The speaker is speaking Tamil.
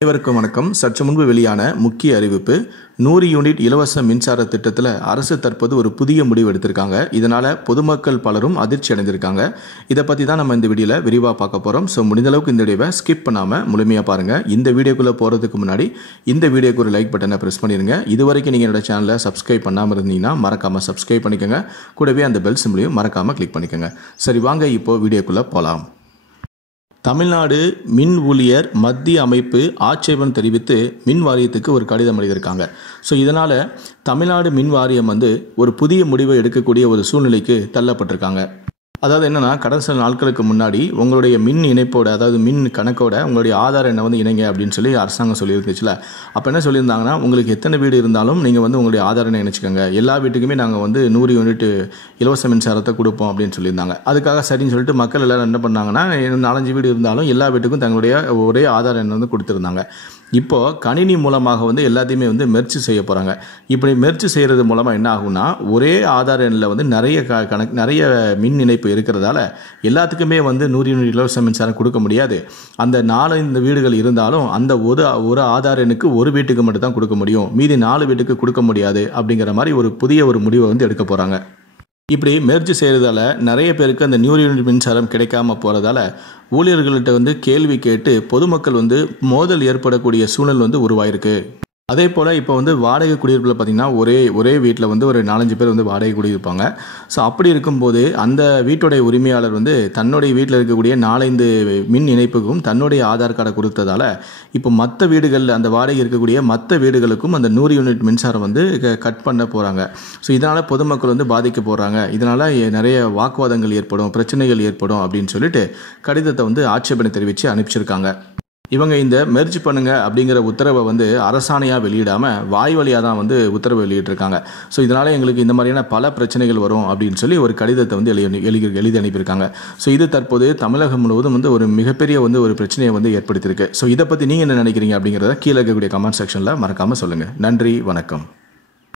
அனைவருக்கும் வணக்கம். சற்று முன்பு வெளியான முக்கிய அறிவிப்பு, 100 யூனிட் இலவச மின்சார திட்டத்தில் அரசு தற்போது ஒரு புதிய முடிவு எடுத்திருக்காங்க. இதனால் பொதுமக்கள் பலரும் அதிர்ச்சி அடைந்திருக்காங்க. இதை பற்றி தான் நம்ம இந்த வீடியோவில் விரிவாக பார்க்க போகிறோம். ஸோ முடிந்தளவுக்கு இந்த வீடியோவை ஸ்கிப் பண்ணாமல் முழுமையாக பாருங்கள். இந்த வீடியோக்குள்ளே போகிறதுக்கு முன்னாடி இந்த வீடியோக்கு ஒரு லைக் பட்டனை ப்ரெஸ் பண்ணிடுங்க. இது வரைக்கும் நீங்கள் என்னோட சேனலை சப்ஸ்கிரைப் பண்ணாமல் இருந்தீங்கன்னா மறக்காமல் சப்ஸ்கிரைப் பண்ணிக்கோங்க. கூடவே அந்த பெல் சிம்பிளையும் மறக்காமல் கிளிக் பண்ணிக்கோங்க. சரி, வாங்க இப்போது வீடியோக்குள்ளே போகலாம். தமிழ்நாடு மின் ஊழியர் மத்திய அமைப்பு ஆட்சேபம் தெரிவித்து மின் வாரியத்துக்கு ஒரு கடிதம் எழுதியிருக்காங்க. ஸோ இதனால் தமிழ்நாடு மின் வாரியம் ஒரு புதிய முடிவை எடுக்கக்கூடிய ஒரு சூழ்நிலைக்கு தள்ளப்பட்டிருக்காங்க. அதாவது என்னென்னா, கடந்த சில நாட்களுக்கு முன்னாடி உங்களுடைய மின் இணைப்போட, அதாவது மின் கணக்கோட உங்களுடைய ஆதார் எண்ணை இணைங்க அப்படின்னு சொல்லி அரசாங்கம் சொல்லியிருந்துச்சுல. அப்போ என்ன சொல்லியிருந்தாங்கன்னா, உங்களுக்கு எத்தனை வீடு இருந்தாலும் நீங்கள் உங்களுடைய ஆதார் எண்ணை இணைச்சிக்கோங்க, எல்லா வீட்டுக்குமே நாங்கள் 100 யூனிட் இலவச மின்சாரத்தை கொடுப்போம் அப்படின்னு சொல்லியிருந்தாங்க. அதுக்காக சரின்னு சொல்லிட்டு மக்கள் எல்லோரும் என்ன பண்ணாங்கன்னா, 4-5 வீடு இருந்தாலும் எல்லா வீட்டுக்கும் தங்களுடைய ஒரே ஆதார் எண்ணை கொடுத்துருந்தாங்க. இப்போது கணினி மூலமாக எல்லாத்தையுமே மெர்ஜ் செய்ய போகிறாங்க. இப்படி மெர்ஜ் செய்கிறது மூலமாக என்ன ஆகும்னா, ஒரே ஆதார் எண்ணில் நிறைய மின் இணைப்பு இருக்கிறதால எல்லாத்துக்குமே 100 யூனிட் இலவச மின்சாரம் கொடுக்க முடியாது. அந்த 4-5 வீடுகள் இருந்தாலும் அந்த ஒரு ஆதார் எண்ணுக்கு ஒரு வீட்டுக்கு மட்டும் தான் கொடுக்க முடியும், மீதி 4 வீட்டுக்கு கொடுக்க முடியாது. அப்படிங்கிற மாதிரி ஒரு புதிய முடிவை எடுக்க போகிறாங்க. இப்படி மெர்ஜ் செய்கிறதால நிறைய பேருக்கு அந்த 100 யூனிட் மின்சாரம் கிடைக்காம போகிறதால ஊழியர்கள்ட்ட கேள்வி கேட்டு பொதுமக்கள் மோதல் ஏற்படக்கூடிய சூழல் உருவாயிருக்கு. அதே போல் இப்போ வாடகை குடியிருப்பில் பார்த்திங்கன்னா ஒரே வீட்டில் ஒரு 4-5 பேர் வாடகை குடியிருப்பாங்க. ஸோ அப்படி இருக்கும்போது அந்த வீட்டுடைய உரிமையாளர் தன்னுடைய வீட்டில் இருக்கக்கூடிய 4-5 மின் இணைப்புக்கும் தன்னுடைய ஆதார் கார்டை கொடுத்ததால் இப்போ மற்ற வீடுகளில் அந்த வாடகை இருக்கக்கூடிய மற்ற வீடுகளுக்கும் அந்த 100 யூனிட் மின்சாரம் கட் பண்ண போகிறாங்க. ஸோ இதனால் பொதுமக்கள் பாதிக்க போகிறாங்க. இதனால் நிறைய வாக்குவாதங்கள் ஏற்படும், பிரச்சனைகள் ஏற்படும் அப்படின்னு சொல்லிட்டு கடிதத்தை ஆட்சேபனை தெரிவித்து அனுப்பிச்சிருக்காங்க. இவங்க இந்த மெர்ஜ் பண்ணுங்க அப்படிங்கிற உத்தரவை அரசாணையாக வெளியிடாமல் வாய் வழியாக தான் உத்தரவு வெளியிட்டிருக்காங்க. ஸோ இதனால் எங்களுக்கு இந்த மாதிரியான பல பிரச்சனைகள் வரும் அப்படின்னு சொல்லி ஒரு கடிதத்தை எழுதி அனுப்பியிருக்காங்க. ஸோ இது தற்போது தமிழகம் முழுவதும் ஒரு மிகப்பெரிய ஒரு பிரச்சனையை ஏற்படுத்தியிருக்கு. ஸோ இதை பற்றி நீங்கள் என்ன நினைக்கிறீங்க அப்படிங்கிறத கீழே இருக்கக்கூடிய கமெண்ட் செக்ஷனில் மறக்காமல் சொல்லுங்கள். நன்றி, வணக்கம்.